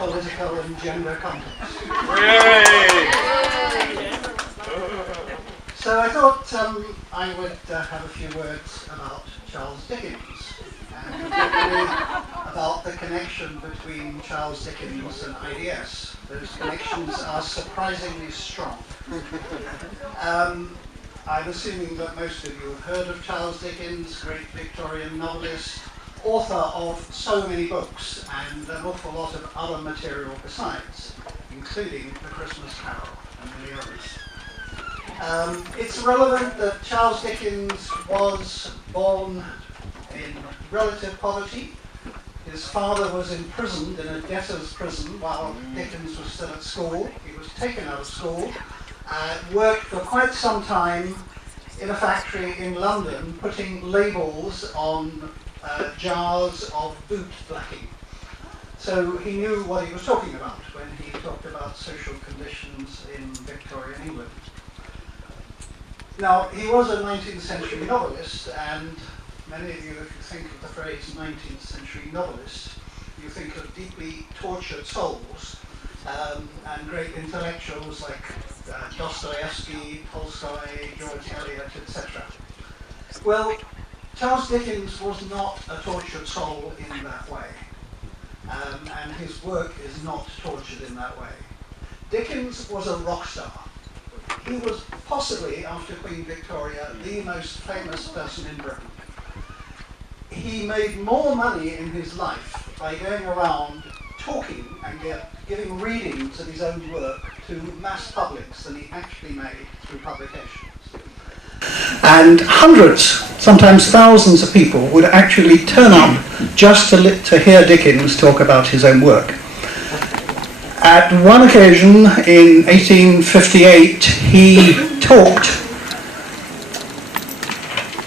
political and gender context. So I thought I would have a few words about Charles Dickens, and particularly about the connection between Charles Dickens and IDS. Those connections are surprisingly strong. I'm assuming that most of you have heard of Charles Dickens, great Victorian novelist, author of so many books and an awful lot of other material besides, including The Christmas Carol and many others. It's relevant that Charles Dickens was born in relative poverty. His father was imprisoned in a debtor's prison while Dickens was still at school. He was taken out of school, worked for quite some time in a factory in London, putting labels on jars of boot blacking. So he knew what he was talking about when he talked about social conditions in Victorian England. Now, he was a 19th century novelist, and many of you, if you think of the phrase 19th century novelist, you think of deeply tortured souls and great intellectuals like Dostoevsky, Tolstoy, George Eliot, etc. Well, Charles Dickens was not a tortured soul in that way, and his work is not tortured in that way. Dickens was a rock star. He was possibly, after Queen Victoria, the most famous person in Britain. He made more money in his life by going around talking and giving readings of his own work to mass publics than he actually made through publications. And hundreds, sometimes thousands of people would actually turn up just to hear Dickens talk about his own work. At one occasion in 1858, he talked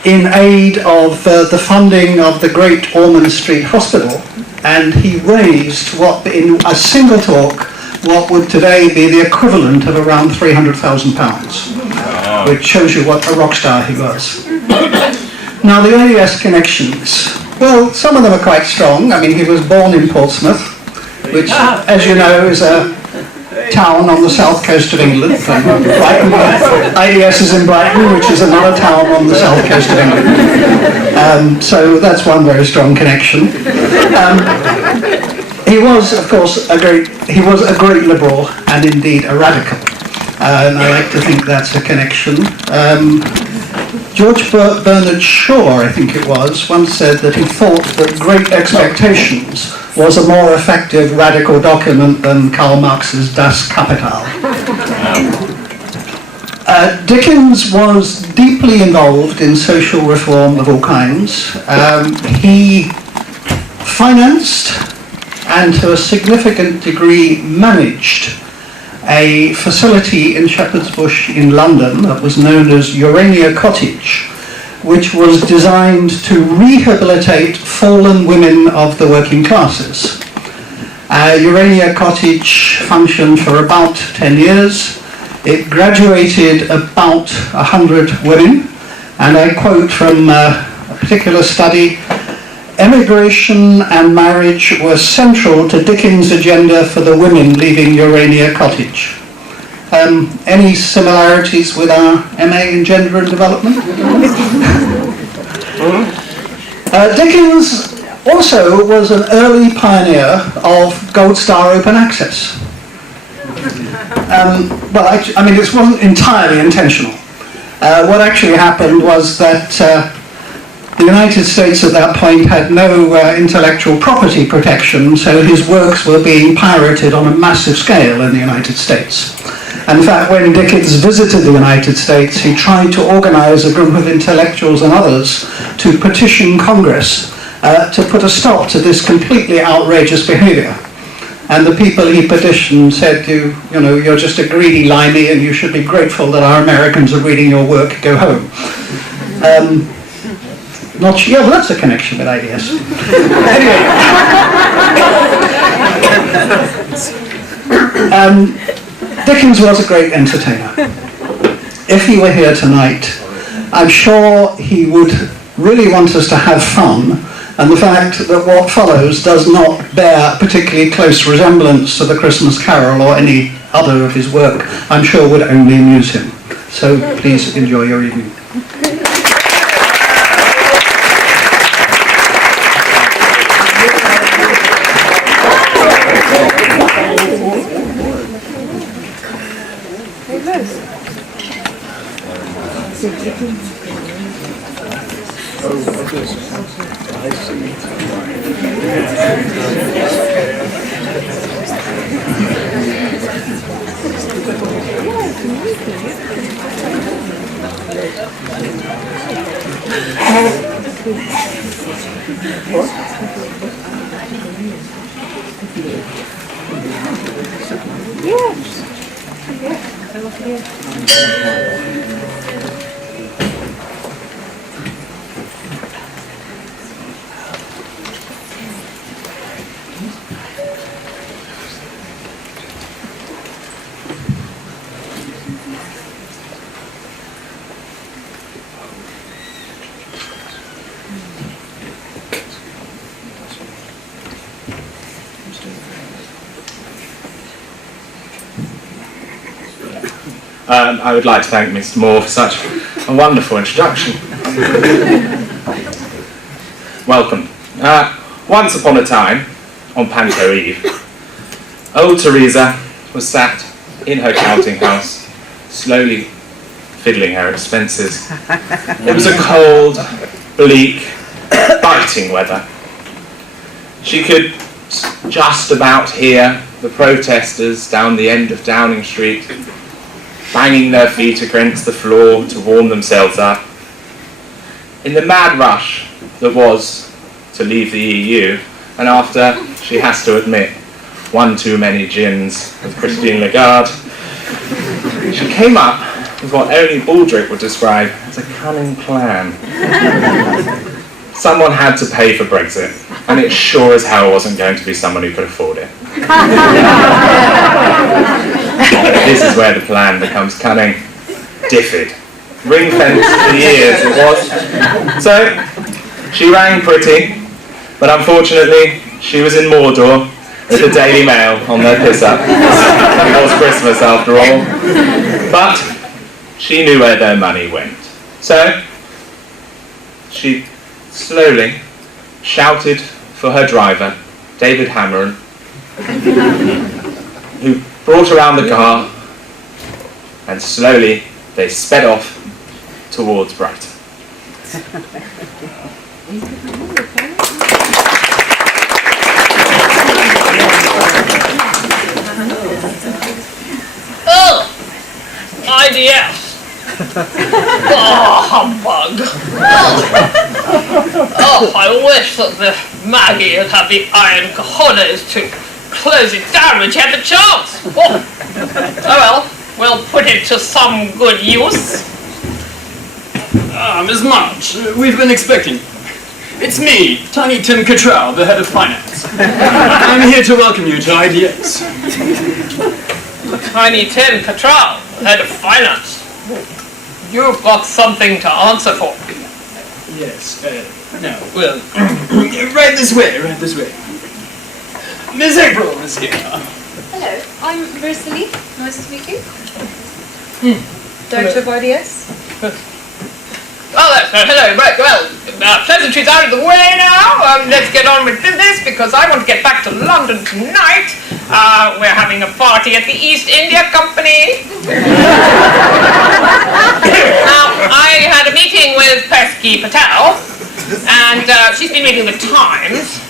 in aid of the funding of the Great Ormond Street Hospital, and he raised what, in a single talk, what would today be the equivalent of around £300,000, which shows you what a rock star he was. Now, the IDS connections, well, some of them are quite strong. I mean, he was born in Portsmouth, which, as you know, is a town on the south coast of England. Brighton, IDS is in Brighton, which is another town on the south coast of England. So that's one very strong connection. He was, of course, a great liberal and indeed a radical. And I like to think that's a connection. George Bernard Shaw, I think it was, once said that he thought that Great Expectations was a more effective radical document than Karl Marx's Das Kapital. Dickens was deeply involved in social reform of all kinds. He financed and to a significant degree managed a facility in Shepherd's Bush in London that was known as Urania Cottage, which was designed to rehabilitate fallen women of the working classes. Urania Cottage functioned for about 10 years. It graduated about 100 women, and I quote from a particular study, "Emigration and marriage were central to Dickens' agenda for the women leaving Urania Cottage." Any similarities with our MA in Gender and Development? Dickens also was an early pioneer of Gold Star Open Access. Well, I mean, this wasn't entirely intentional. What actually happened was that the United States at that point had no intellectual property protection, so his works were being pirated on a massive scale in the United States. And in fact, when Dickens visited the United States, he tried to organize a group of intellectuals and others to petition Congress to put a stop to this completely outrageous behavior. And the people he petitioned said, you know, you're just a greedy limey and you should be grateful that our Americans are reading your work, go home. Not sure, yeah, well, that's a connection with IDS. Anyway. Dickens was a great entertainer. If he were here tonight, I'm sure he would really want us to have fun and the fact that what follows does not bear particularly close resemblance to the Christmas Carol or any other of his work, I'm sure would only amuse him. So please enjoy your evening. I would like to thank Mr. Moore for such a wonderful introduction. Welcome. Once upon a time, on Panto Eve, old Teresa was sat in her counting house, slowly fiddling her expenses. It was a cold, bleak, biting weather. She could just about hear the protesters down the end of Downing Street banging their feet against the floor to warm themselves up. In the mad rush that was to leave the EU, and after, she has to admit, one too many gins with Christine Lagarde, she came up with what only Baldrick would describe as a cunning plan. Someone had to pay for Brexit, and it sure as hell wasn't going to be someone who could afford it. This is where the plan becomes cunning. Diffid. Ring-fenced for years it was. So, she rang pretty, but unfortunately, she was in Mordor with the Daily Mail on their piss-up. It was Christmas after all. But she knew where their money went. So, she slowly shouted for her driver, David Cameron, who brought around the car, and slowly they sped off towards Brighton. Oh, IDS. Oh, humbug. Oh, I wish that the Maggie had had the iron cojones to close it down when she had the chance. Oh well, we'll put it to some good use. Miss March, we've been expecting you. It's me, Tiny Tim Cottrell, the head of finance. I'm here to welcome you to IDS. Tiny Tim Cottrell, head of finance. You've got something to answer for. Yes, no, well, right this way. Miss April is here. Hello, I'm Rosalie. Nice to meet you. Director of IDS. Oh, that's right. Hello. Right, well, pleasantries out of the way now. Let's get on with business because I want to get back to London tonight. We're having a party at the East India Company. Now, I had a meeting with Pesky Patel, and she's been reading the Times,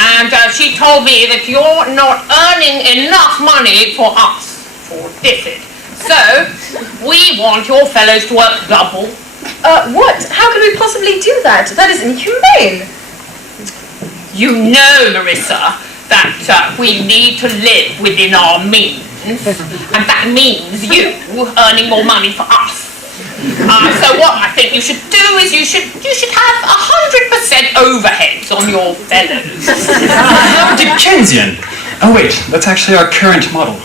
and she told me that you're not earning enough money for us, for DFID. So, we want your fellows to work double. What? How could we possibly do that? That is inhumane. You know, Marissa, that we need to live within our means, and that means you earning more money for us. So what I think you should do is you should have 100% overheads on your fellows. Dickensian. Oh wait, that's actually our current model.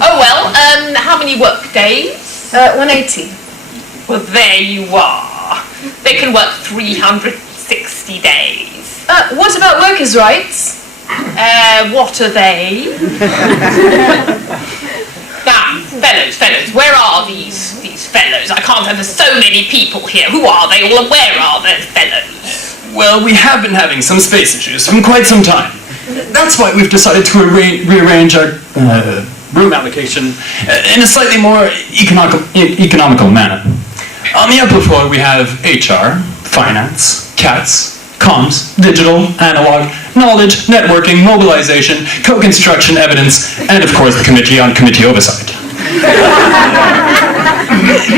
Oh well, how many work days? 180. Well, there you are. They can work 360 days. What about workers' rights? What are they? Now, fellows, where are these fellows? I can't have so many people here. Who are they all and where are the fellows? Well, we have been having some space issues for quite some time. That's why we've decided to rearrange our room allocation in a slightly more economical manner. On the upper floor we have HR, finance, cats, comms, digital, analog, knowledge, networking, mobilization, co-construction, evidence, and of course the Committee on Committee Oversight.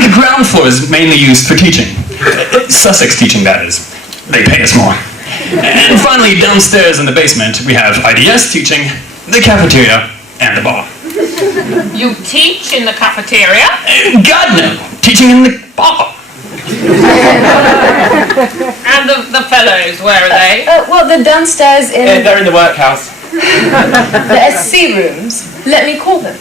The ground floor is mainly used for teaching. Sussex teaching, that is. They pay us more. And finally, downstairs in the basement, we have IDS teaching, the cafeteria, and the bar. You teach in the cafeteria? God no! Teaching in the bar. And the fellows, where are they? Well, they're downstairs in They're in the workhouse. the SC rooms. Let me call them.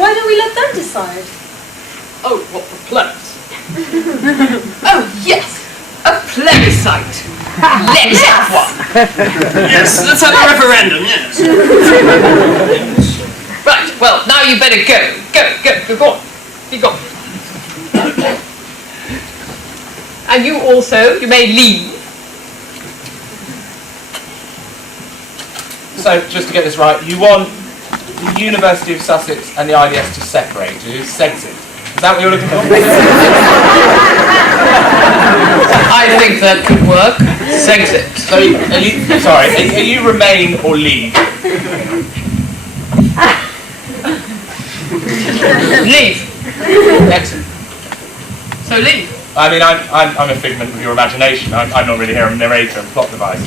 Why don't we let them decide? Oh, what the place? Oh, yes, a plebiscite. Let's have one. Yes, let's have a referendum, yes. Right, well, now you better go. Go on. Be gone. And you also, you may leave. So, just to get this right, you want the University of Sussex and the IDS to separate, to exit. Is that what you're looking for? I think that could work. Exit. So, are you remain or leave? Leave. Exit. So leave. I mean, I'm a figment of your imagination. I'm not really here. I'm a narrator and plot device.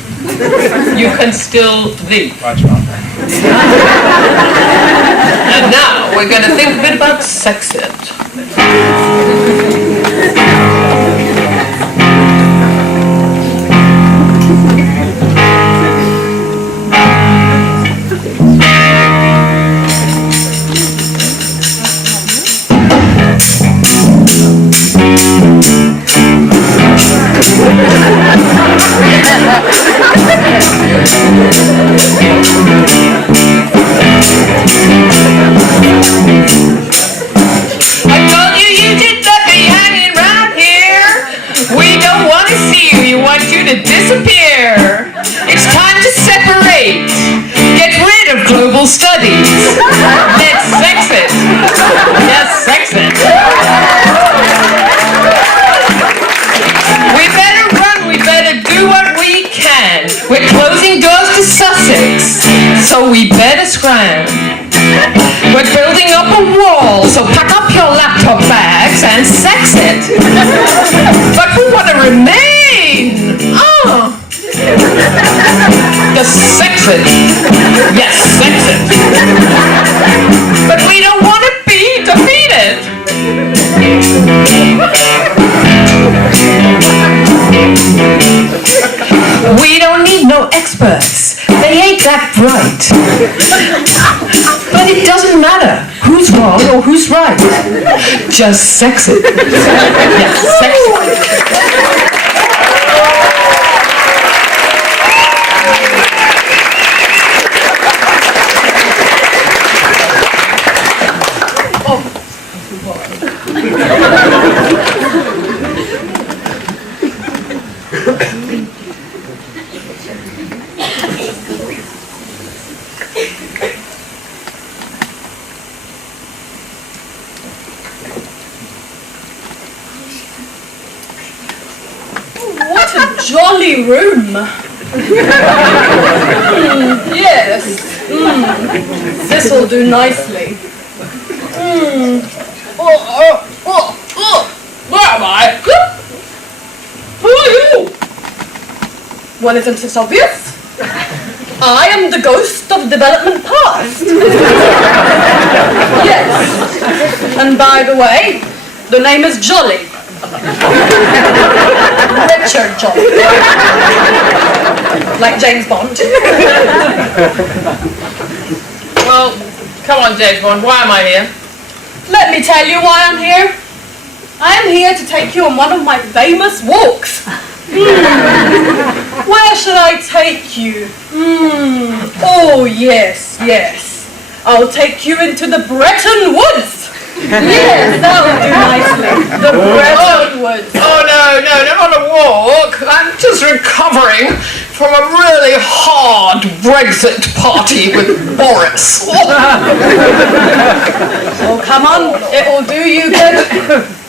You can still leave. Right, you are. And now we're going to think a bit about sex ed. so we better scram. We're building up a wall, so pack up your laptop bags and sex it. But we want to remain. Oh. The sex it. Yes, sex it. But we don't want to be defeated. We don't need no experts. They ain't that bright. But it doesn't matter who's wrong or who's right. Just sex it. Yes, sex it. What a jolly room! Yes, this'll do nicely. Where am I? Who are you? Well, isn't it obvious? I am the ghost of development past. Yes. And by the way, the name is Jolly. Richard Jolly. Like James Bond. Well, come on, James Bond. Why am I here? Let me tell you why I'm here. I am here to take you on one of my famous walks. Where should I take you? Oh, yes, yes. I'll take you into the Breton Woods. Yes, that will do nicely. The Breton Woods. Oh, no, not on a walk. I'm just recovering from a really hard Brexit party with Boris. Oh, come on. It will do you good.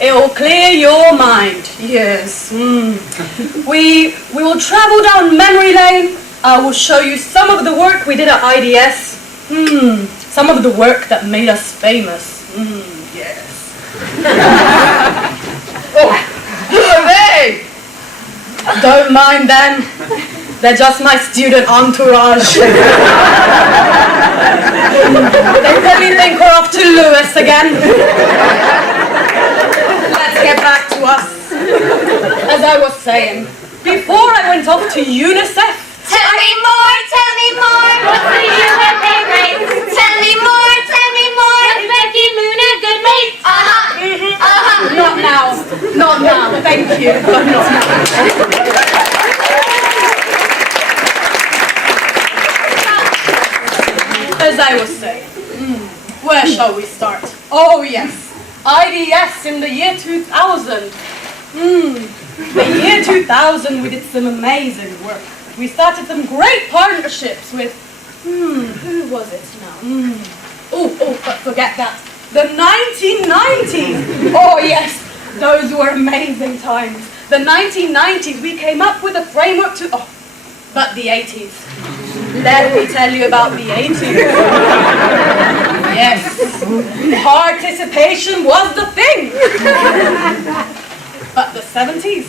It will clear your mind. Yes. We will travel down memory lane. I will show you some of the work we did at IDS. Some of the work that made us famous. Yes. Oh, who are they? Don't mind them. They're just my student entourage. They probably think we're off to Lewis again. Let's get back to us. As I was saying, before I went off to UNICEF, Tell me more, what's the USA rate? Tell me more, is Becky Moon a good mate? not now, thank you, but not now. As I was saying, where shall we start? Oh yes, IDS in the year 2000. The year 2000 we did some amazing work. We started some great partnerships with, who was it now? But forget that. The 1990s. Oh yes, those were amazing times. The 1990s, we came up with a framework to, but the 80s. Let me tell you about the 80s. Yes, participation was the thing. But the 70s,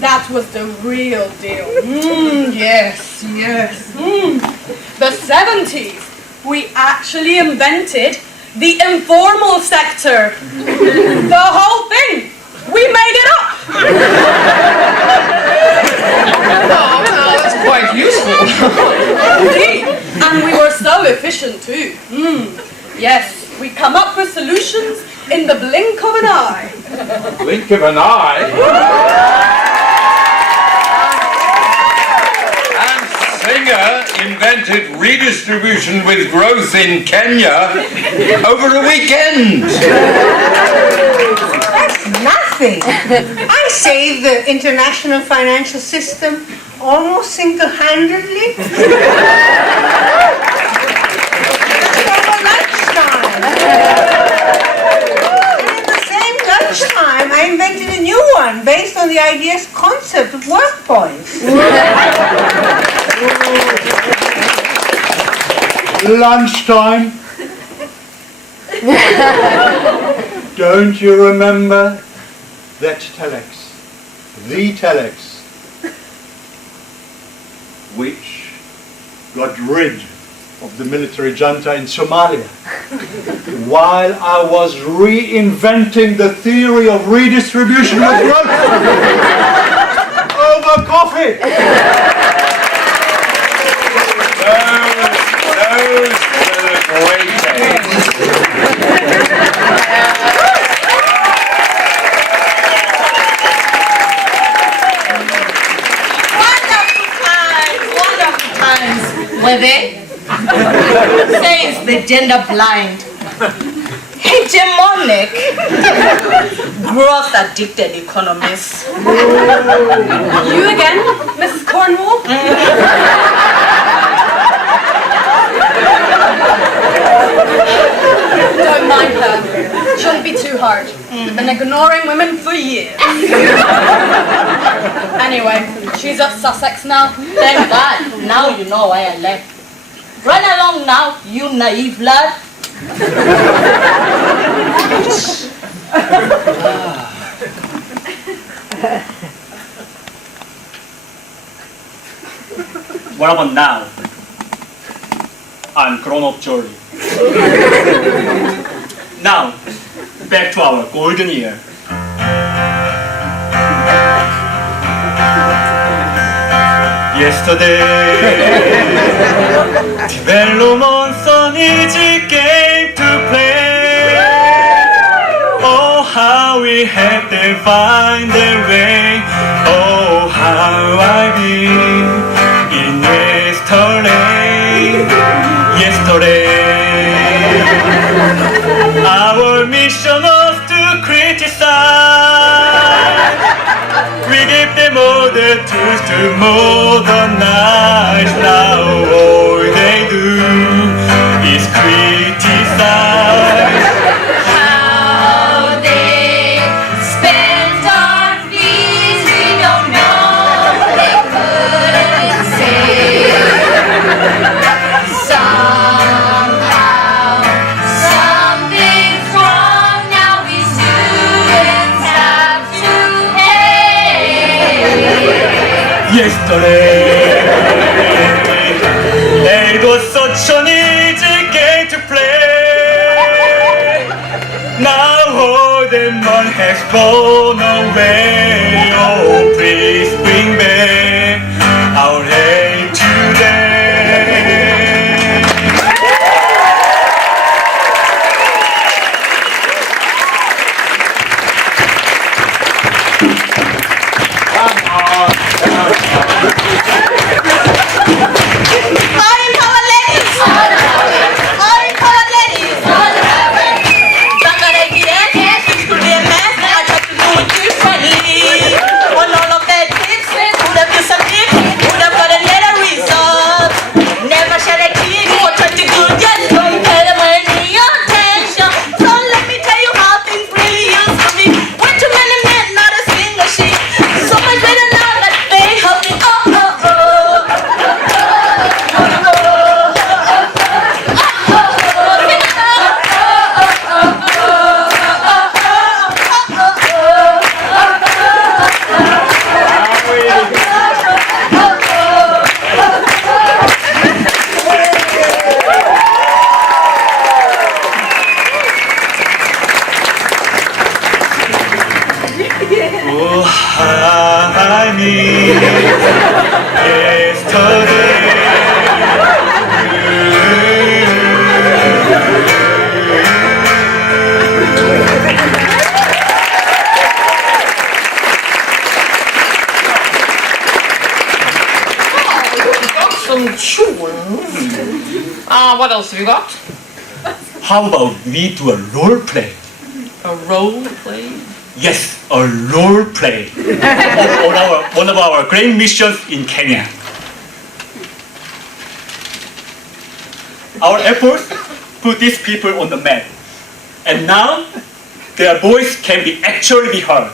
that was the real deal. Yes. The 70s, we actually invented the informal sector. The whole thing. We made it up. Oh, that's quite useful. Indeed. And we were so efficient too. Yes, we come up with solutions in the blink of an eye. Blink of an eye? And Singer invented redistribution with growth in Kenya over a weekend. That's nothing. I saved the international financial system almost single-handedly. Over lunchtime. And at the same lunchtime, I invented a new one based on the IDS concept of work points. lunchtime. Don't you remember that telex? The telex, which got rid of the military junta in Somalia while I was reinventing the theory of redistribution with growth over coffee. Those were great days. Wonderful times. Were they? Says the gender blind, hegemonic, growth addicted economists. You again, Mrs. Cornwall? Don't mind her. Shouldn't be too hard. Been ignoring women for years. Anyway, she's at Sussex now. Thank God, now you know why I left. Run along now, you naive lad. What about now? I'm grown-up Jory. Now, back to our golden year. Yesterday, development's an easy game to play. Oh, how we had them find their way. Oh, how I been in yesterday. Our mission was to criticize. We give them all the tools to modernize. Now all they do is criticize. How they spent our fees, we don't know. They couldn't say. Somehow, something's wrong. Now we students have to pay. Yesterday, it was such an easy game to play. Now all the money has gone away. Oh, please bring back our day today. Oh, I mean, Some tunes. What else have you got? how about we do a role play? A role play? Yes, a role play of one of our great missions in Kenya. Our efforts put these people on the map, and now their voice can be actually be heard.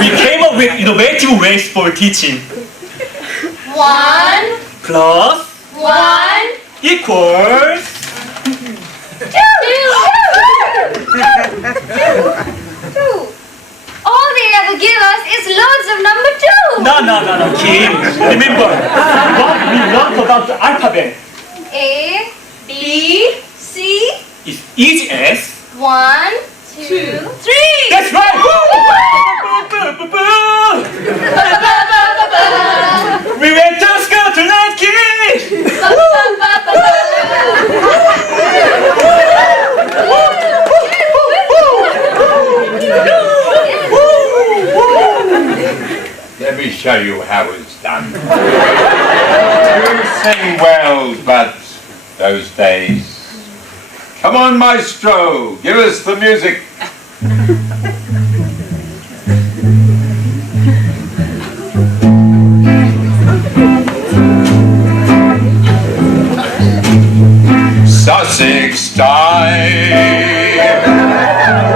We came up with innovative ways for teaching. 1, plus 1 equals 2. All they ever give us is loads of number 2. No, Kim. Remember what we learned about the alphabet. A, B, C, It's easy as. 1, 2, 3. That's right. We went to school tonight, kid. Let me show you how it's done. You sing well, but those days. Come on, maestro, give us the music. Sussex time,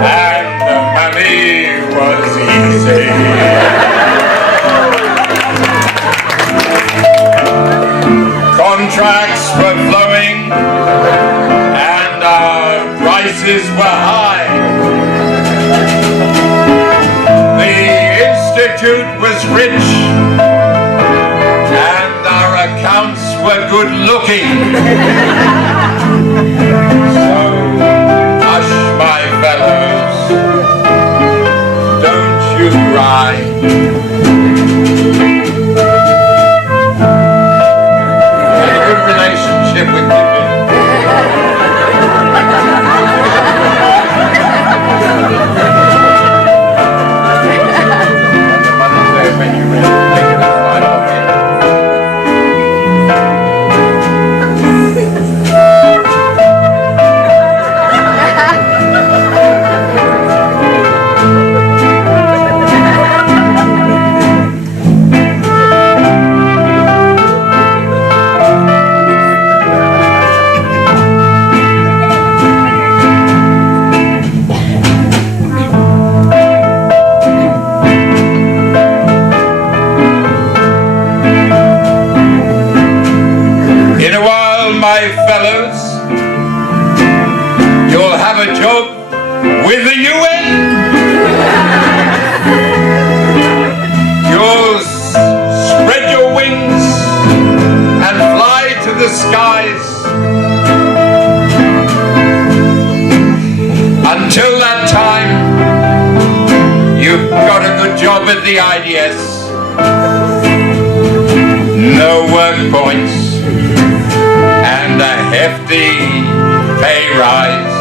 and the money was easy. Contracts were flowing, and our prices were high. The institute was rich, and our accounts were good looking. So, hush, my fellows, don't you cry. We had a good relationship with Pippin. And the money's there when you're ready to take it and fly off here. My fellows, you'll have a job with the UN. You'll spread your wings and fly to the skies. Until that time, you've got a good job at the IDS. No work points. And a hefty pay rise.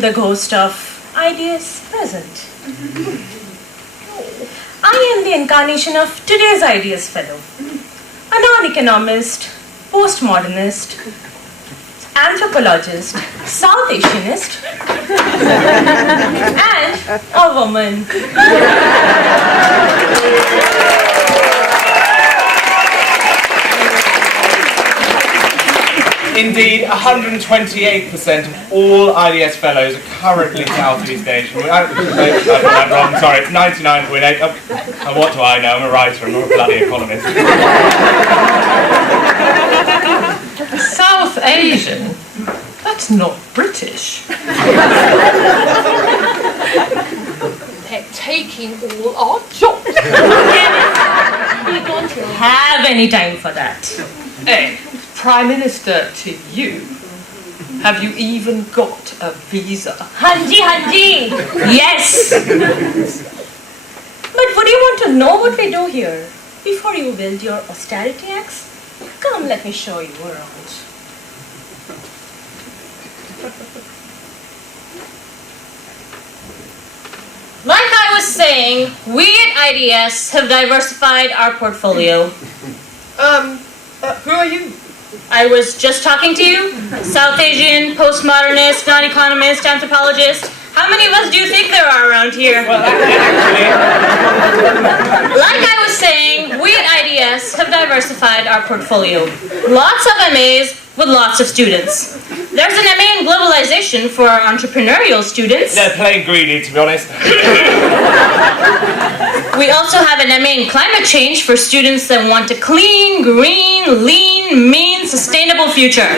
The ghost of IDS present. I am the incarnation of today's IDS fellow, a non-economist, postmodernist, anthropologist, South Asianist, and a woman. Indeed, 128% of all IDS fellows are currently Southeast Asian. I'm wrong, sorry, it's 99.8. Oh, what do I know? I'm a writer, I'm not a bloody economist. South Asian? That's not British. They're taking all our jobs. We don't have any time for that. Hey, Prime Minister to you. Have you even got a visa? Hanji, Hanji! Yes! But would you want to know what we do here before you build your austerity acts? Come, let me show you around. Like I was saying, we at IDS have diversified our portfolio. Who are you? I was just talking to you. South Asian, postmodernist, non-economist, anthropologist. How many of us do you think there are around here? Well, actually... Like I was saying, we at IDS have diversified our portfolio. Lots of MAs with lots of students. There's an MA in globalization for our entrepreneurial students. They're playing greedy, to be honest. We also have an MA in climate change for students that want a clean, green, lean, mean, sustainable future.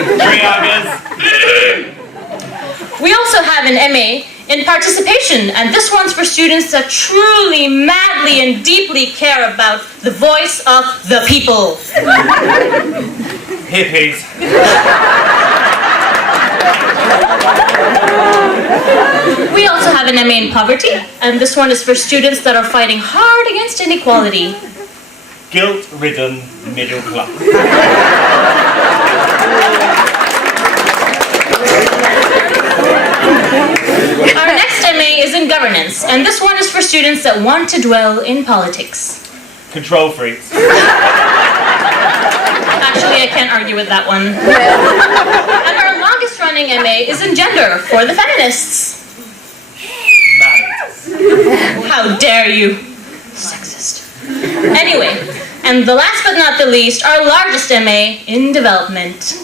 We also have an MA in participation, and this one's for students that truly, madly, and deeply care about the voice of the people. Hippies. We also have an MA in poverty, and this one is for students that are fighting hard against inequality. Guilt-ridden middle class. Our next MA is in governance, and this one is for students that want to dwell in politics. Control freaks. Actually, I can't argue with that one. And our longest running MA is in gender for the feminists. How dare you? Sexist. Anyway, and the last but not the least, our largest MA in development.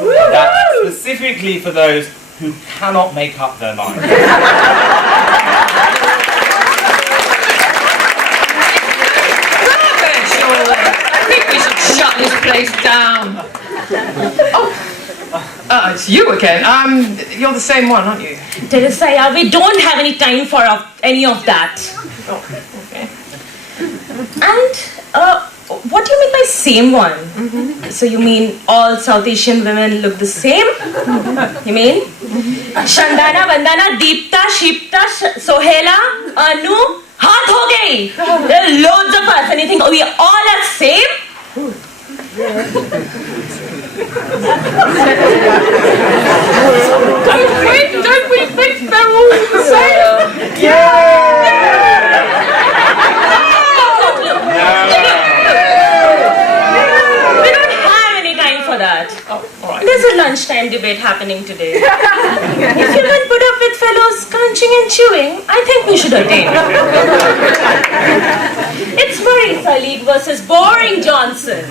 That's specifically for those who cannot make up their mind. I think we should shut this place down. Oh, it's you again. You're the same one, aren't you? Teresaya, we don't have any time for any of that. Oh, okay. And, what do you mean by same one? So you mean all South Asian women look the same? You mean? Shandana, Vandana, Deepta, Shipta, Sohela, Anu, haath ho gayi. There are loads of us and you think we all are same? Don't we think they're all the same? We don't have any time for that. Oh, all right. There's a lunchtime debate happening today. If you can't put up with fellows crunching and chewing, I think we should attend. It's Marisa League versus Boring Johnson.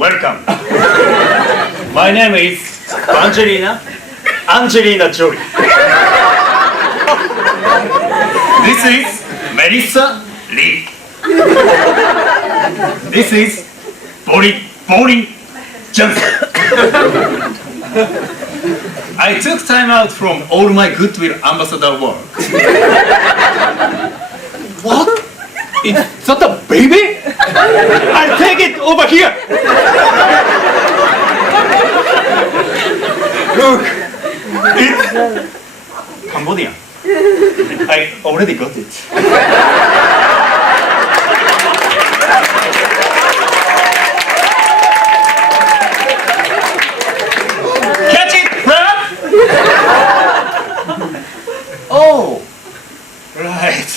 Welcome. My name is Angelina Jolie. This is Melissa Lee. This is Boring Johnson. I took time out from all my goodwill ambassador work. What? Is that a baby? I'll take it over here. Look, it's Cambodian. I already got it. Catch it, crab! Oh, right.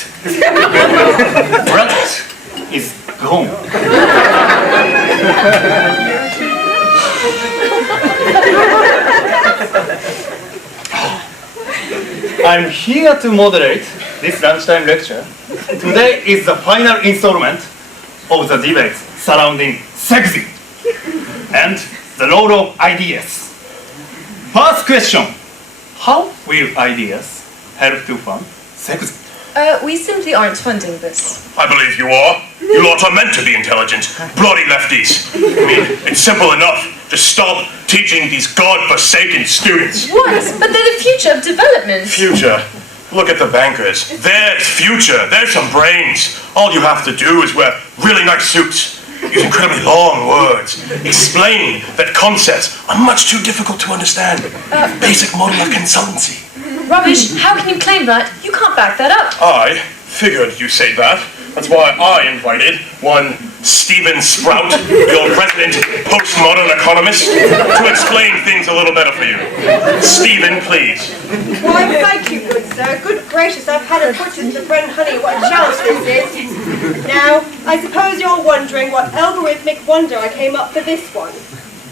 I'm here to moderate this lunchtime lecture. Today is the final installment of the debates surrounding sexism and the role of IDS. First question, how will IDS help to fund sexism? We simply aren't funding this. I believe you are. You lot are meant to be intelligent. Bloody lefties. I mean, it's simple enough. Just stop teaching these god-forsaken students. What? But they're the future of development. Future. Look at the bankers. There's future. There's some brains. All you have to do is wear really nice suits. Use incredibly long words. Explain that concepts are much too difficult to understand. Basic model of consultancy. Rubbish. How can you claim that? You can't back that up. I figured you say that. That's why I invited one Stephen Sprout, your resident postmodern economist, to explain things a little better for you. Stephen, please. Why, thank you, good sir. Good gracious, I've had a butcher's to bread and honey. What a challenge this is. Now, I suppose you're wondering what algorithmic wonder I came up for this one.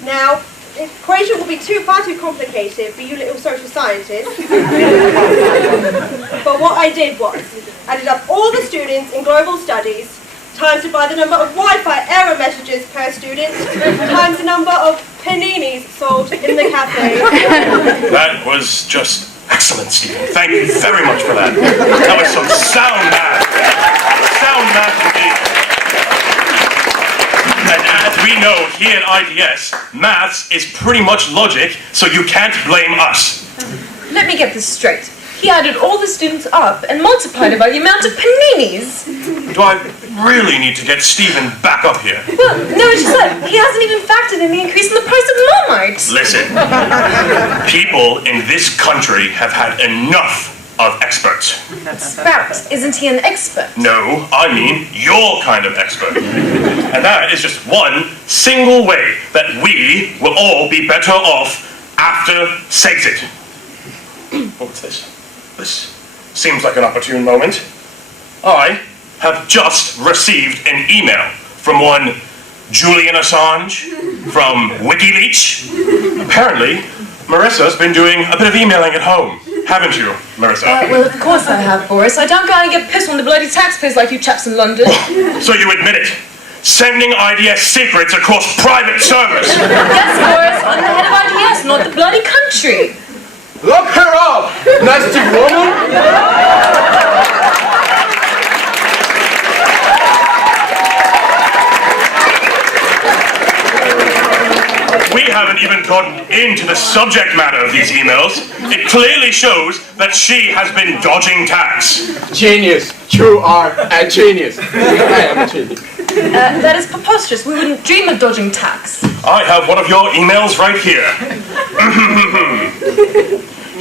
Now, the equation will be far too complicated for you little social scientists. But what I did was, added up all the students in global studies, times it by the number of Wi-Fi error messages per student, times the number of paninis sold in the cafe. That was just excellent, Stephen. Thank you very much for that. That was some sound math. Sound math indeed. And as we know here at IDS, maths is pretty much logic, so you can't blame us. Let me get this straight. He added all the students up and multiplied it by the amount of paninis. Do I really need to get Stephen back up here? Well, no, it's just that he hasn't even factored in the increase in the price of Marmite. Listen, people in this country have had enough of experts. Sprout, isn't he an expert? No, I mean your kind of expert. And that is just one single way that we will all be better off after Sexit. What's this? This seems like an opportune moment. I have just received an email from one Julian Assange from WikiLeaks. Apparently, Marissa's been doing a bit of emailing at home. Haven't you, Marissa? Well, of course I have, Boris. I don't go out and get pissed on the bloody taxpayers like you chaps in London. So you admit it? Sending IDS secrets across private servers? Yes, Boris. I'm the head of IDS, not the bloody country. Lock her up, nasty woman! We haven't even gotten into the subject matter of these emails. It clearly shows that she has been dodging tax. Genius. You are a genius. I am a genius. That is preposterous. We wouldn't dream of dodging tax. I have one of your emails right here.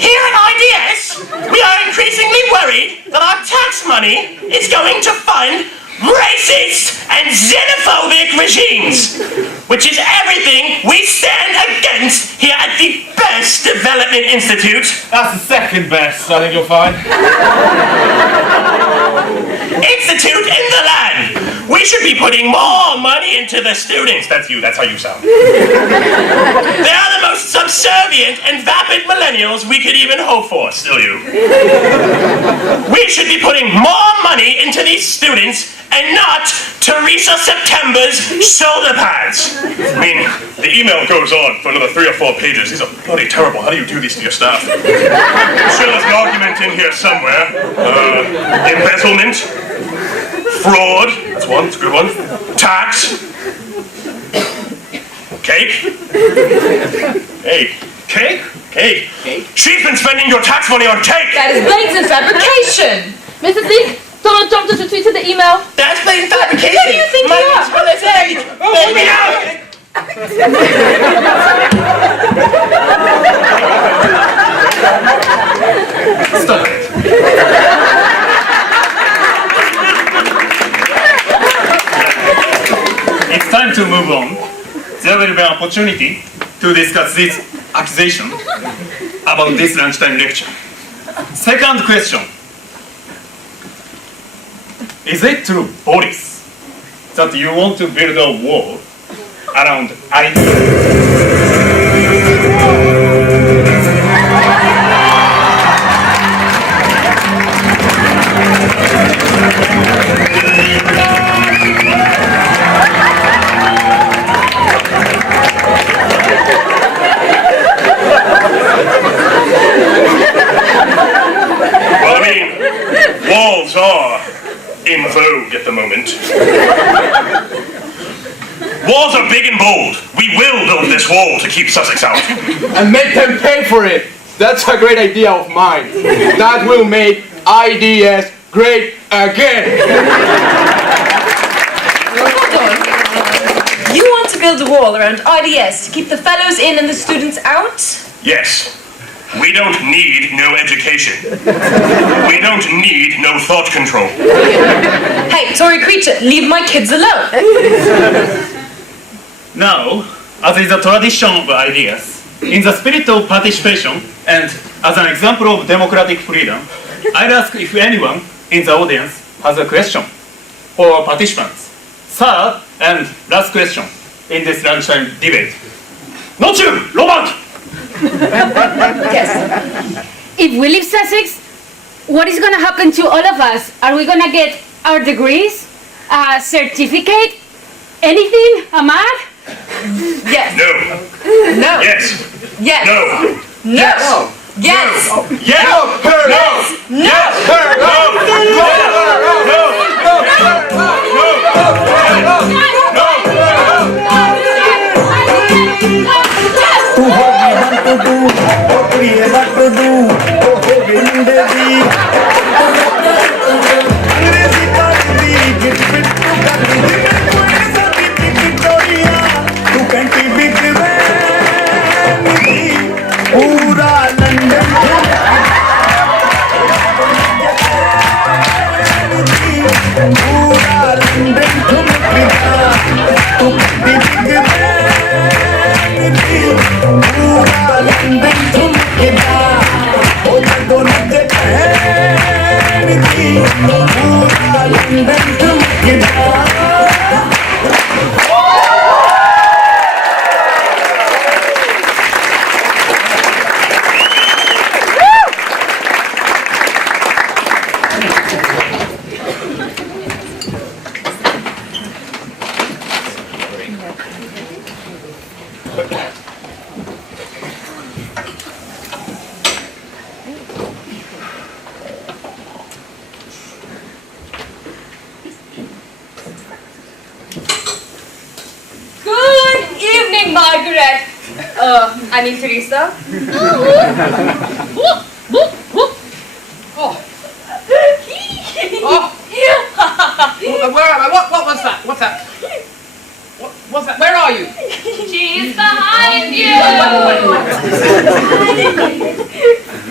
Here at IDS, we are increasingly worried that our tax money is going to fund racist and xenophobic regimes, which is everything we stand against here at the best development institute. That's the second best, I think you'll find. Institute in the land. We should be putting more money into the students. That's you, that's how you sound. They are the most subservient and vapid millennials we could even hope for, still you. We should be putting more money into these students and not Teresa September's shoulder pads. I mean, the email goes on for another 3 or 4 pages. These are bloody terrible. How do you do these to your staff? I'm sure there's an argument in here somewhere. Embezzlement. Fraud. That's one. That's a good one. Tax. Cake. Cake. Cake? Cake. Cake. She's been spending your tax money on cake. That is blatant fabrication. Mrs. Lee, Donald Trump just retweeted the email. That's blatant fabrication. Who do you think you are? Let me out! Stop it. It's time to move on. There will be an opportunity to discuss this accusation about this lunchtime lecture. Second question. Is it true, Boris, that you want to build a wall around IDS. Well, I mean, walls are in vogue at the moment. Walls are big and bold. We will build this wall to keep Sussex out. And make them pay for it. That's a great idea of mine. That will make IDS great again. Hold on. You want to build a wall around IDS to keep the fellows in and the students out? Yes. We don't need no education. We don't need no thought control. Hey, Tory creature, leave my kids alone. Now, as is the tradition of IDS, in the spirit of participation and as an example of democratic freedom, I'd ask if anyone in the audience has a question for participants. Third and last question in this lunchtime debate. Not you, Robert! Yes. If we leave Sussex, what is going to happen to all of us? Are we going to get our degrees? A certificate? Anything? Ahmad? Yes. No. No. Yes. Yes. No. No. Yes. Yes. No. Yes. No. No. Yes. Margaret. I mean Teresa. Where am I? What was that? What's that? What's that? Where are you? She's behind you!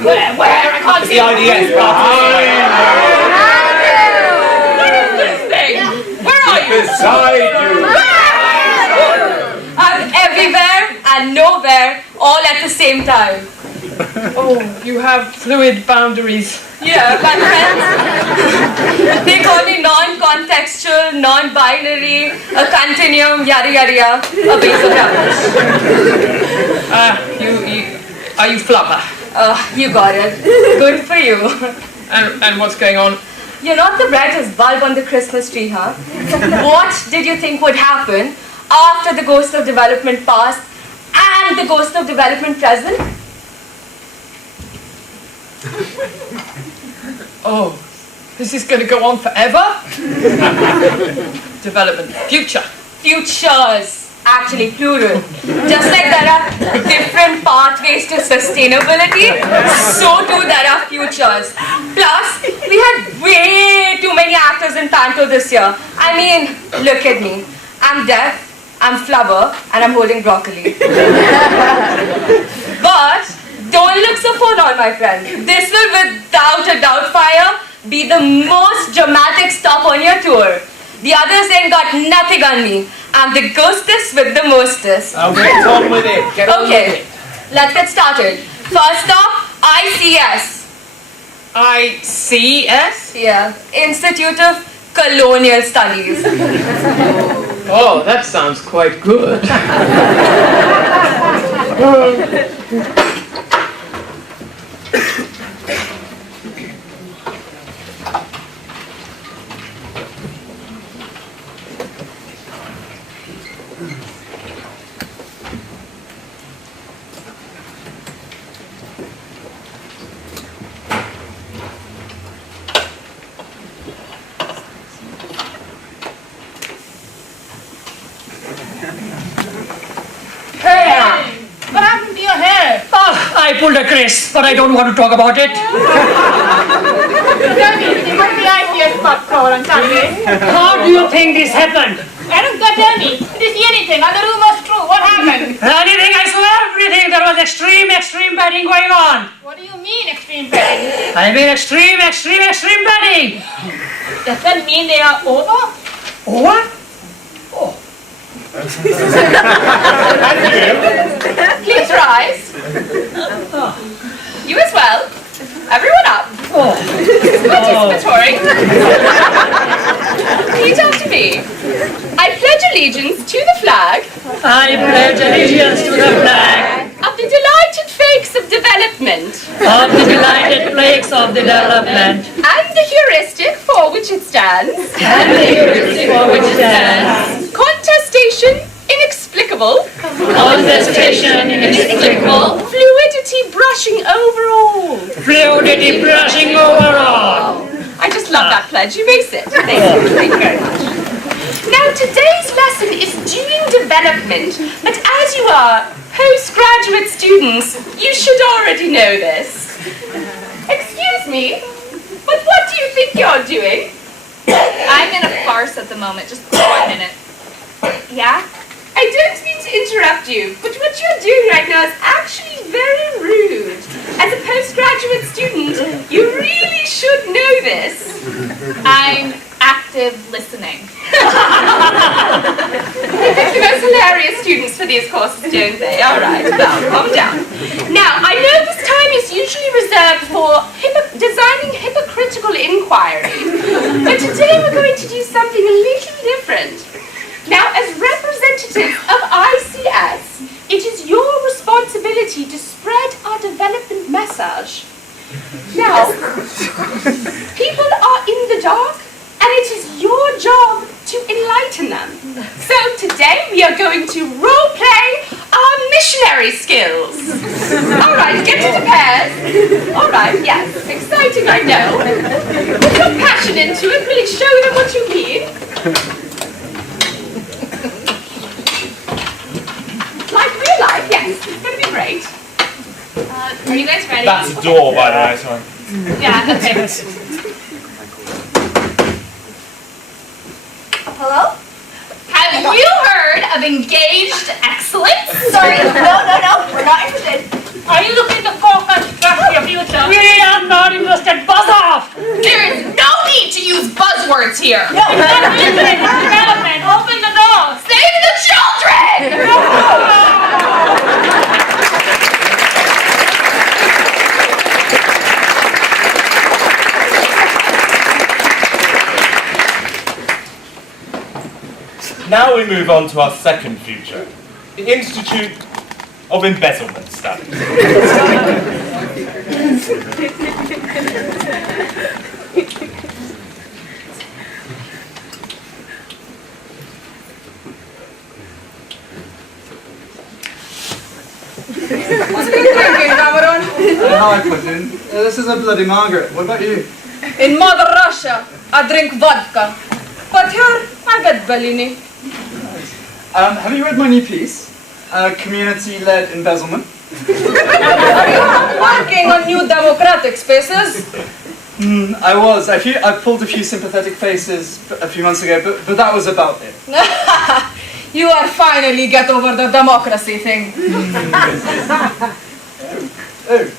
Where? I can't see. The IDS This thing! Where are you? Beside you. I'm everywhere and nowhere all at the same time. Oh, you have fluid boundaries. Yeah, my friends. They call me non-contextual, non-binary, a continuum, yada yada yada, a base of rubbish. Are you flubber? You got it. Good for you. And what's going on? You're not the brightest bulb on the Christmas tree, huh? What did you think would happen after the ghost of development past and the ghost of development present? Oh, this is going to go on forever? Development. Future. Futures, actually plural. Just like there are different pathways to sustainability, so too there are futures. Plus, we had way too many actors in Panto this year. I mean, look at me. I'm deaf, I'm flubber, and I'm holding broccoli. But don't look so forlorn, my friend. This will, without a doubt, be the most dramatic stop on your tour. The others ain't got nothing on me. I'm the ghostest with the mostest. Get on with it. Get on with it. Let's get started. First stop, ICS. ICS? Yeah, Institute of colonial studies. Oh, that sounds quite good. What happened to your hair? Oh, I pulled a Chris, but I don't want to talk about it. Tell me, what the IDS spot called on Saturday? How do you think this happened? I don't tell me. Did you see anything? Are the rumors true? What happened? Anything, I saw everything. There was extreme betting going on. What do you mean extreme betting? I mean extreme betting. Does that mean they are over? What? Please rise. You as well. Everyone up. Participatory. Repeat after me. I pledge allegiance to the flag. I pledge allegiance to the flag. Of the delighted flakes of development. Of the delighted flakes of development. And the heuristic for which it stands. And the heuristic for which it stands. Contestation inexplicable. Contestation inexplicable. Fluidity brushing over all. Fluidity brushing over all. I just love that pledge. You may sit. Thank you. Thank you very much. Now, today's lesson is doing development, but as you are postgraduate students, you should already know this. Excuse me, but what do you think you're doing? I'm in a farce at the moment. Just 1 minute. Yeah? I don't mean to interrupt you, but what you're doing right now is actually very rude. As a postgraduate student, you really should know this. I'm active listening. They pick the most hilarious students for these courses, don't they? All right, well, calm down. Now, I know this time is usually reserved for designing hypocritical inquiry, but today we're going to do something a little different. Now, as representatives of ICS, it is your responsibility to spread our development message. Now, people are in the dark, and it is your job to enlighten them. So today we are going to role-play our missionary skills. All right, get into pairs. All right, yes, exciting, I know. Put your passion into it, really show them what you mean. Like real life, yes, it's going to be great. Are you guys ready? That's a door, by the way, sorry. Yeah, okay. Hello? Have you heard of engaged excellence? Sorry, no, we're not interested. Are you looking to focus on your future? We are not interested. Buzz off! There is no need to use buzzwords here. No, not listening. Development. Open the door. Save the children! Now we move on to our second future, the Institute of Embezzlement Studies. What are you drinking, Cameron? Hi, Putin. This is a Bloody Margaret. What about you? In Mother Russia, I drink vodka. But here, I get Bellini. Have you read my new piece? Community-led embezzlement? Are you working on new democratic spaces? I was. I pulled a few sympathetic faces a few months ago, but that was about it. You are finally get over the democracy thing. Oh.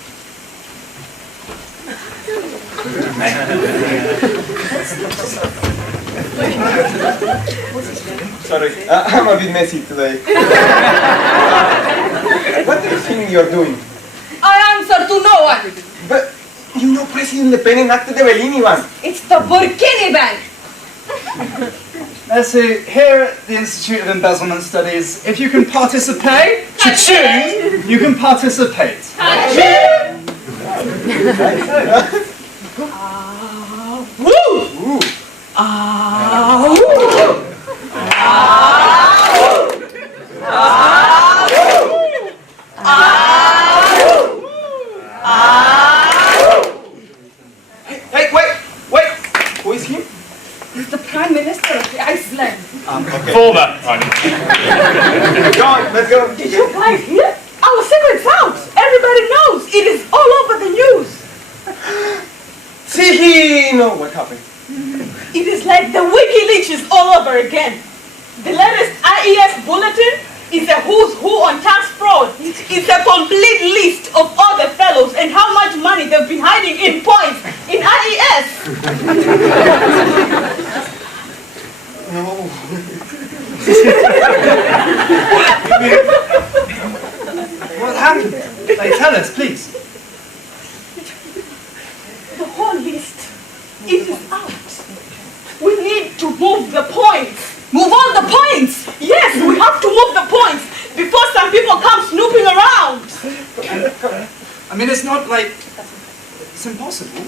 Sorry, I'm a bit messy today. What do you think you're doing? I answer to no one. But you know President Le Pen enacted the Bellini ban. It's the Burkini Bank. See, here at the Institute of Embezzlement Studies, if you can participate, cha-ching, you can participate. Woo! Hey, wait! Who is he? He's the Prime Minister of Iceland. Okay. Former Prime Minister. Go on, let's go. Did you guys hear? Our secret's out. Everybody knows. It is all over the news. See, no, what happened? It is like the WikiLeaks is all over again. The latest IDS bulletin is a who's who on tax fraud. It's a complete list of all the fellows and how much money they've been hiding in points in IDS. No. What happened? Like, tell us, please. The whole list, it is out. We need to move the points. Move all the points? Yes, we have to move the points before some people come snooping around. I mean, it's not like... It's impossible.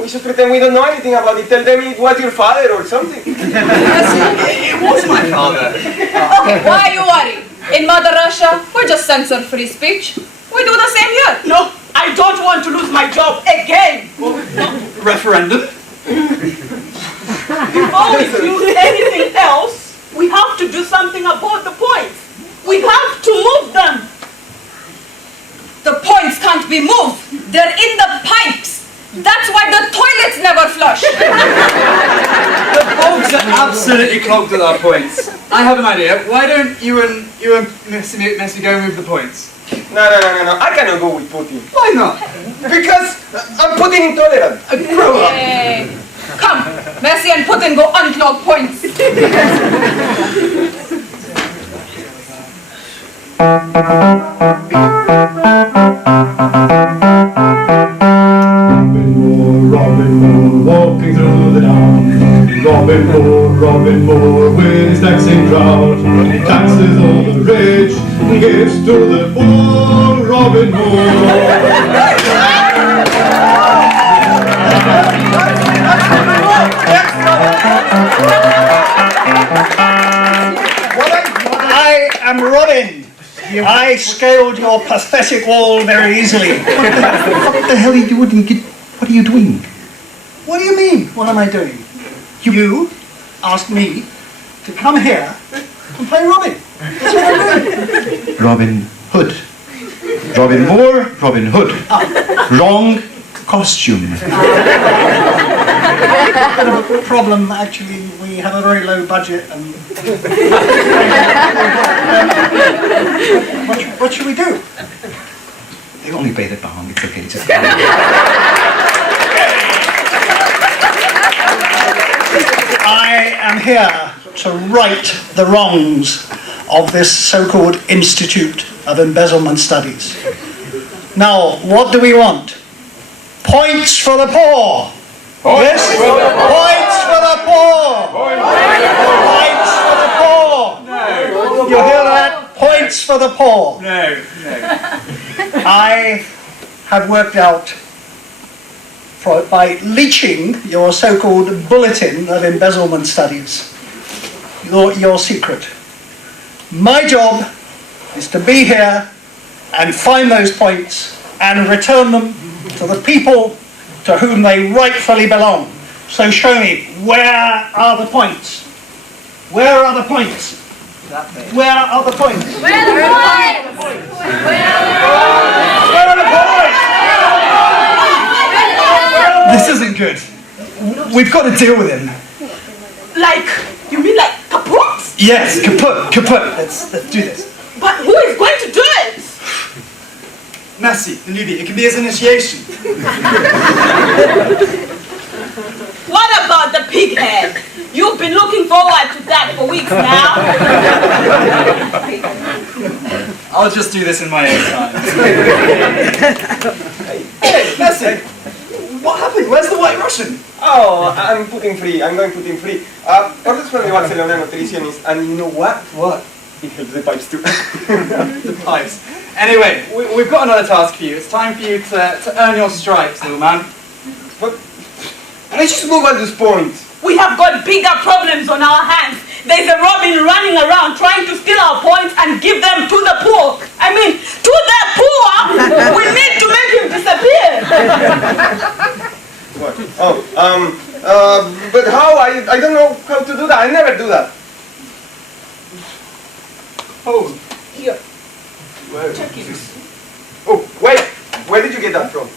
We should pretend we don't know anything about it. Tell them it was your father or something. It was my father. Okay, why are you worried? In Mother Russia, we just censor free speech. We do the same here. No, I don't want to lose my job again. Referendum? Before we do anything else, we have to do something about the points. We have to move them. The points can't be moved. They're in the pipes. That's why the toilets never flush. The bogs are absolutely clogged at our points. I have an idea. Why don't you and Messi go move the points? No. I cannot go with Putin. Why not? Because I'm Putin intolerant. Grow up. Hey. Come, Messi and Putin go unclog points. Robin Moore, walking through the dawn. Robin Moore, with his taxing crowd. Taxes all the rich, gives to the poor. Robin I am Robin. I scaled your pathetic wall very easily. What the hell are you doing? What are you doing? What do you mean? What am I doing? You asked me to come here and play Robin. That's what I'm doing. Robin Hood. Robin Moore, Robin Hood. Wrong costume. Bit of a problem, actually. We have a very low budget, and what should we do? They only pay the pound. It's okay. It's okay. I am here to right the wrongs of this so-called Institute of Embezzlement Studies. Now, what do we want? Points for the poor! Yes? Points for the poor! Points for the poor! No. You hear that? Points for the poor! No. I have worked out by leaching your so-called bulletin of embezzlement studies, your secret. My job is to be here and find those points and return them to the people to whom they rightfully belong. So show me, where are the points? Where are the points? Where are the points? Where are the points? Where are the points? This isn't good. We've got to deal with him. Like, you mean like kaput? Yes, kaput. Let's do this. But who is going to do it? Messi, the newbie. It can be his initiation. What about the pig head? You've been looking forward to that for weeks now. I'll just do this in my own time. Hey, Messi, what happened? Where's the White Russian? Oh, I'm putting free. I'm going putting free. Orders from the Barcelona nutritionist, and you know what? What? It helps the pipes too. The pipes. Anyway, we've got another task for you. It's time for you to earn your stripes, little man. But let's just move at this point. We have got bigger problems on our hands. There's a Robin running around trying to steal our points and give them to the poor. I mean, to the poor! We need to make him disappear! What? Oh, but how? I don't know how to do that. I never do that. Oh, here. Where? Check it. Oh, wait. Where did you get that from?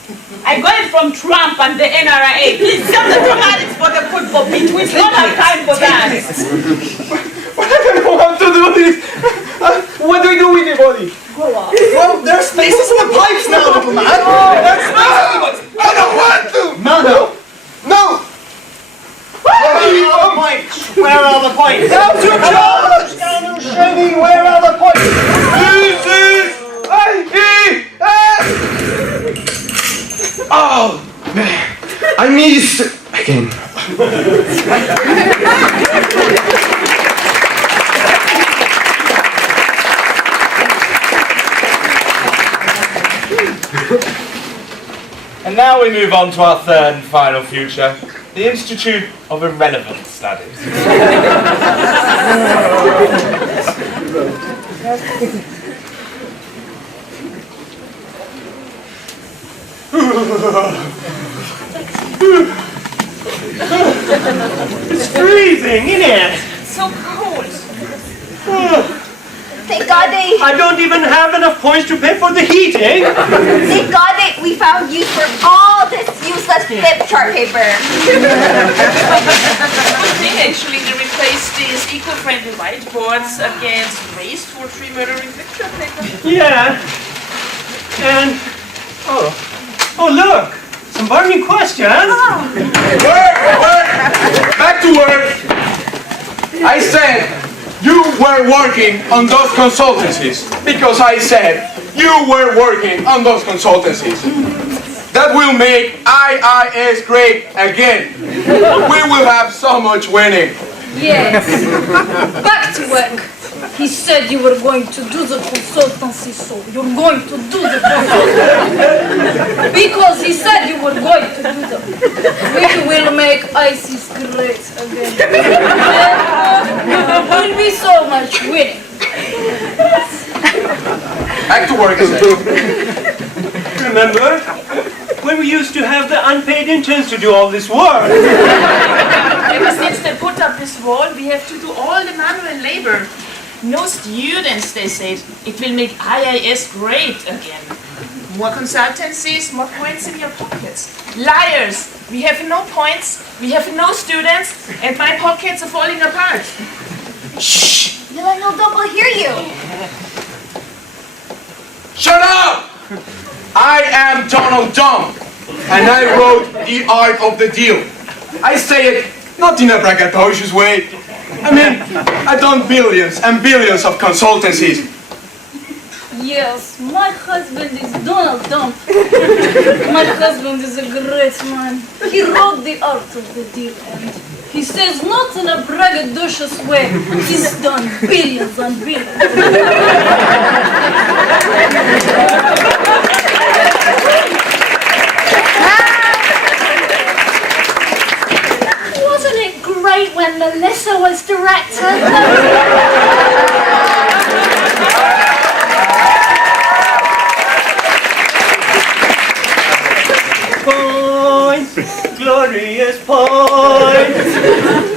I got it from Trump and the NRA. Please send the tomatoes for the football pitch. We don't have time for that. I don't know how to do this. What do I do with the body? Go on. Well, there are spaces in the pipes now, little man. There's spaces. I don't want to. No. Where are the points? Where are the points? Down to George! Down to Shady, where are the points? This is IDS! Oh, man. I missed again. And now we move on to our third and final future, the Institute of Irrelevant Studies. It's freezing, isn't it? So cold. Thank God I don't even have enough points to pay for the heating. Thank God we found use for all this useless flip chart paper. Good thing actually they replaced these eco-friendly whiteboards against wasteful tree-murdering picture paper. Yeah. And oh look, some burning questions. Work! Back to work! I said you were working on those consultancies because I said you were working on those consultancies. That will make IIS great again. We will have so much winning. Yes. Back to work. He said you were going to do the consultancy, so you're going to do the consultancy. Because he said you were going to do them. We will make ISIS great again. There will be so much winning. Back to work, I said. Remember when we used to have the unpaid interns to do all this work? Ever since they put up this wall, we have to do all the manual labor. No students, they said. It will make IIS great again. More consultancies, more points in your pockets. Liars! We have no points, we have no students, and my pockets are falling apart. Shh! You let no double hear you. Shut up! I am Donald Trump, and I wrote The Art of the Deal. I say it not in a braggadocious way. I mean, I've done billions and billions of consultancies. Yes, my husband is Donald Trump. My husband is a great man. He wrote The Art of the Deal, and he says not in a braggadocious way. He's done billions and billions. Wasn't it great when Melissa was director? Points, glorious points,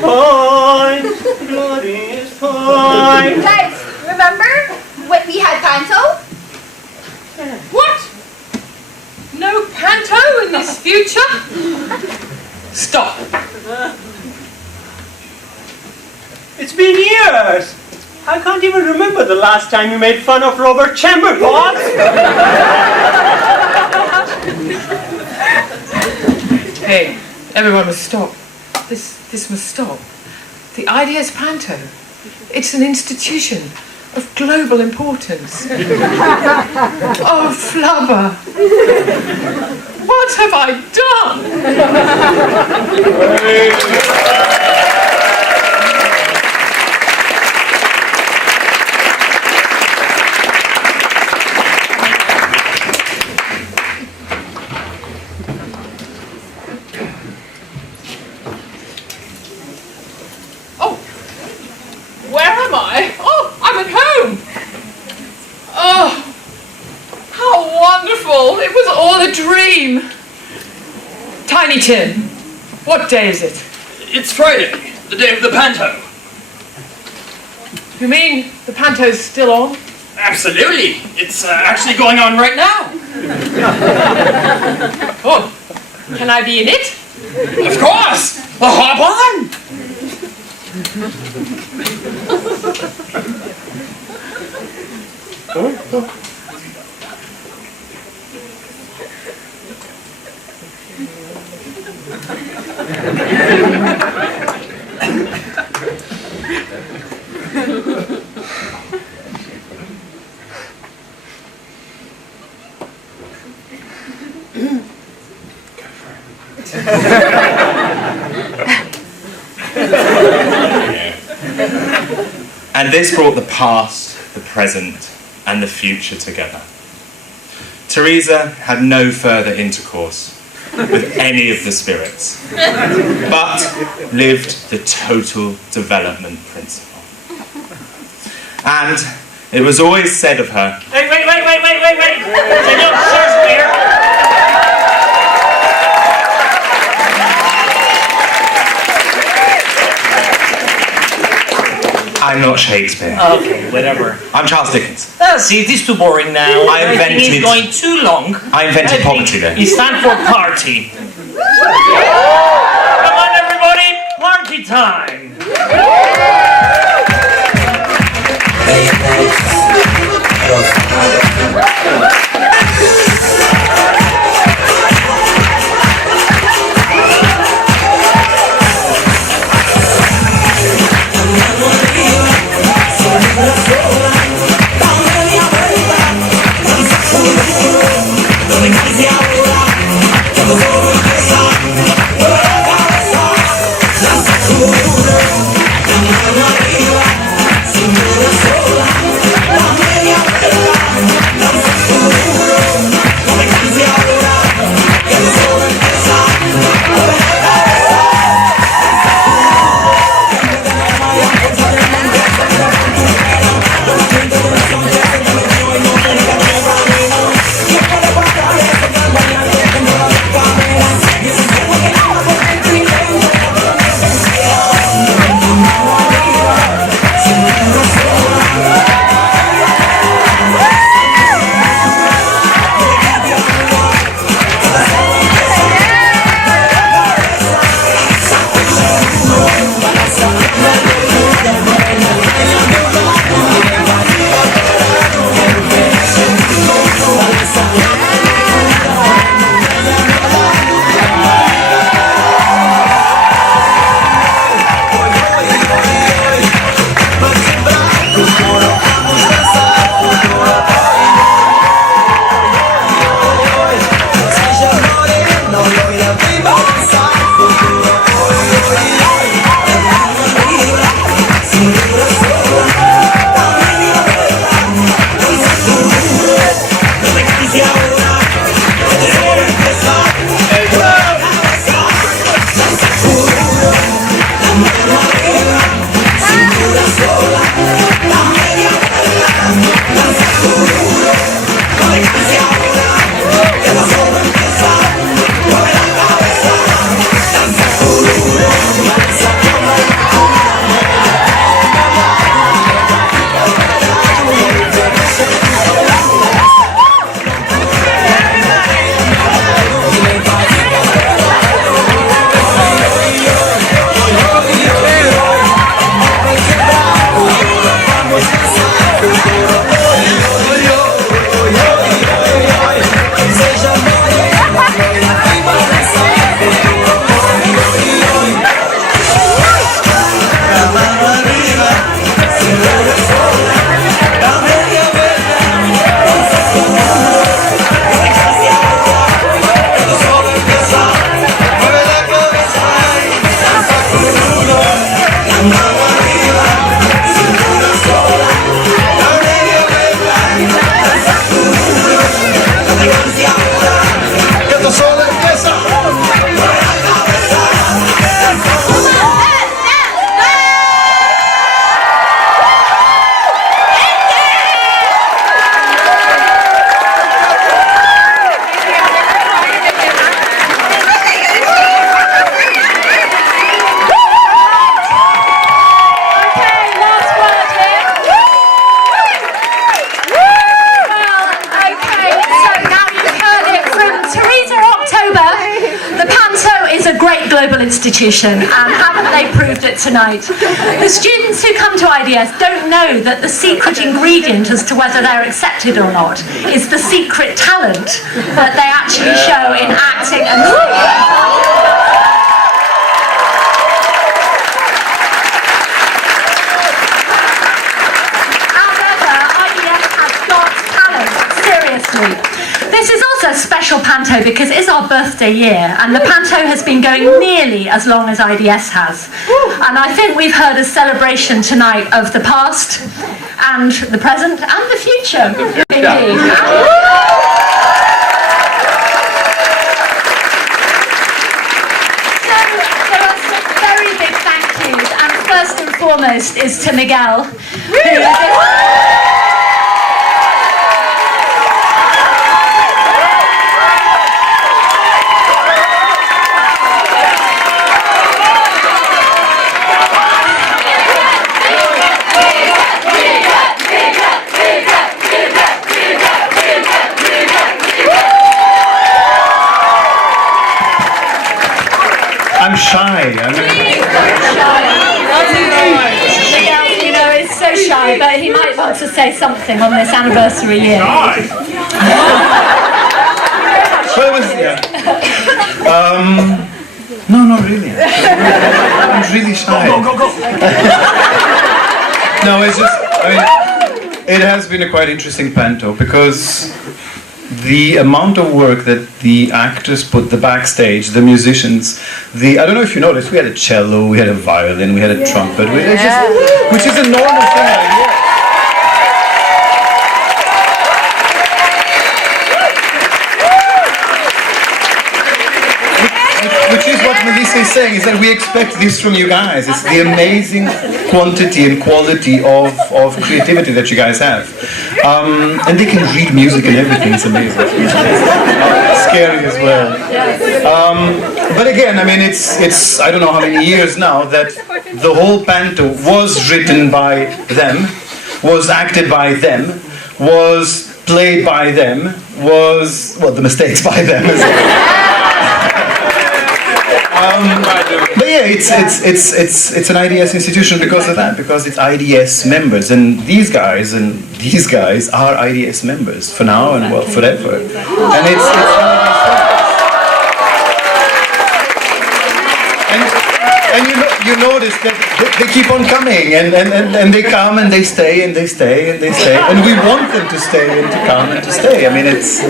points, glorious points. Guys, remember when we had Panto? What? No Panto in this future? Stop. It's been years. I can't even remember the last time you made fun of Robert Chamberlain. Hey, everyone must stop. This must stop. The IDS Panto. It's an institution of global importance. Oh, flubber. What have I done? Where am I? Oh, I'm at home. Oh, how wonderful. It was all a dream. Tiny Tim, what day is it? It's Friday, the day of the Panto. You mean the Panto's still on? Absolutely. It's actually going on right now. Oh, can I be in it? Of course. Well, hop on. And this brought the past, the present, and the future together. Teresa had no further intercourse with any of the spirits, but lived the total development principle. And it was always said of her, Wait. Senor Shakespeare. I'm not Shakespeare. Okay, whatever. I'm Charles Dickens. See, it is too boring now. I Everything invented- is going too long. I invented poverty there. It's time for a party. Come on, everybody, party time. Sola, la media vuelta, institution, and haven't they proved it tonight? The students who come to IDS don't know that the secret ingredient as to whether they're accepted or not is the secret talent that they actually show in acting and singing. This is also a special Panto because it's our birthday year, and the Panto has been going nearly as long as IDS has. And I think we've heard a celebration tonight of the past and the present and the future. Indeed. So there are some very big thank yous, and first and foremost is to Miguel, who is I'm shy. Miguel, you know, is so shy, but he might want to say something on this anniversary year. Well, it was, no, not really. I'm really shy. Go. No, it's just, I mean, it has been a quite interesting Panto because the amount of work that the actors put, the backstage, the musicians, I don't know if you noticed, we had a cello, we had a violin, we had a trumpet, which is a normal thing. Which is what Melissa is saying, is that we expect this from you guys. It's the amazing quantity and quality of creativity that you guys have. And they can read music and everything, it's amazing. Scary as well. But again, I mean, it's I don't know how many years now that the whole Panto was written by them, was acted by them, was played by them, the mistakes by them as well. But yeah, it's an IDS institution because of that, because it's IDS members, and these guys are IDS members for now and well forever, and and you notice that they keep on coming, and they come and they stay and they stay and they stay, and we want them to stay and to come and to stay. I mean, it's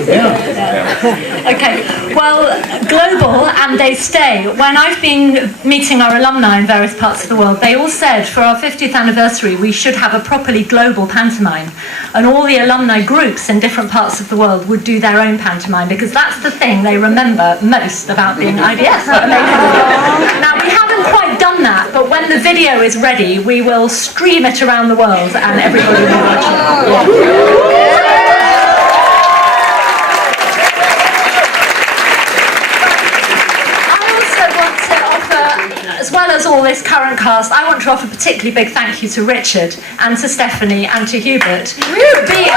Okay, well, global and they stay. When I've been meeting our alumni in various parts of the world, they all said for our 50th anniversary we should have a properly global pantomime, and all the alumni groups in different parts of the world would do their own pantomime because that's the thing they remember most about being IDS. Now, we haven't quite done that, but when the video is ready, we will stream it around the world and everybody will watch it. As well as all this current cast, I want to offer a particularly big thank you to Richard and to Stephanie and to Hubert for being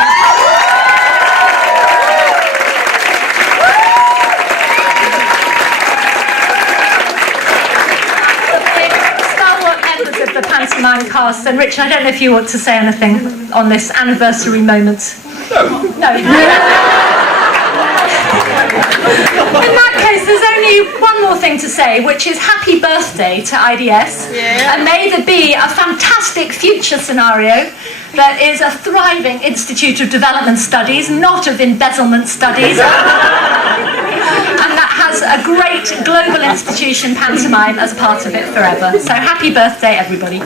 stalwart members of the pantomime cast. And Richard, I don't know if you want to say anything on this anniversary moment. No. In that case, there's only one more thing to say, which is happy birthday to IDS. And may there be a fantastic future scenario that is a thriving Institute of Development Studies, not of embezzlement studies. And that has a great global institution pantomime as part of it forever. So happy birthday, everybody.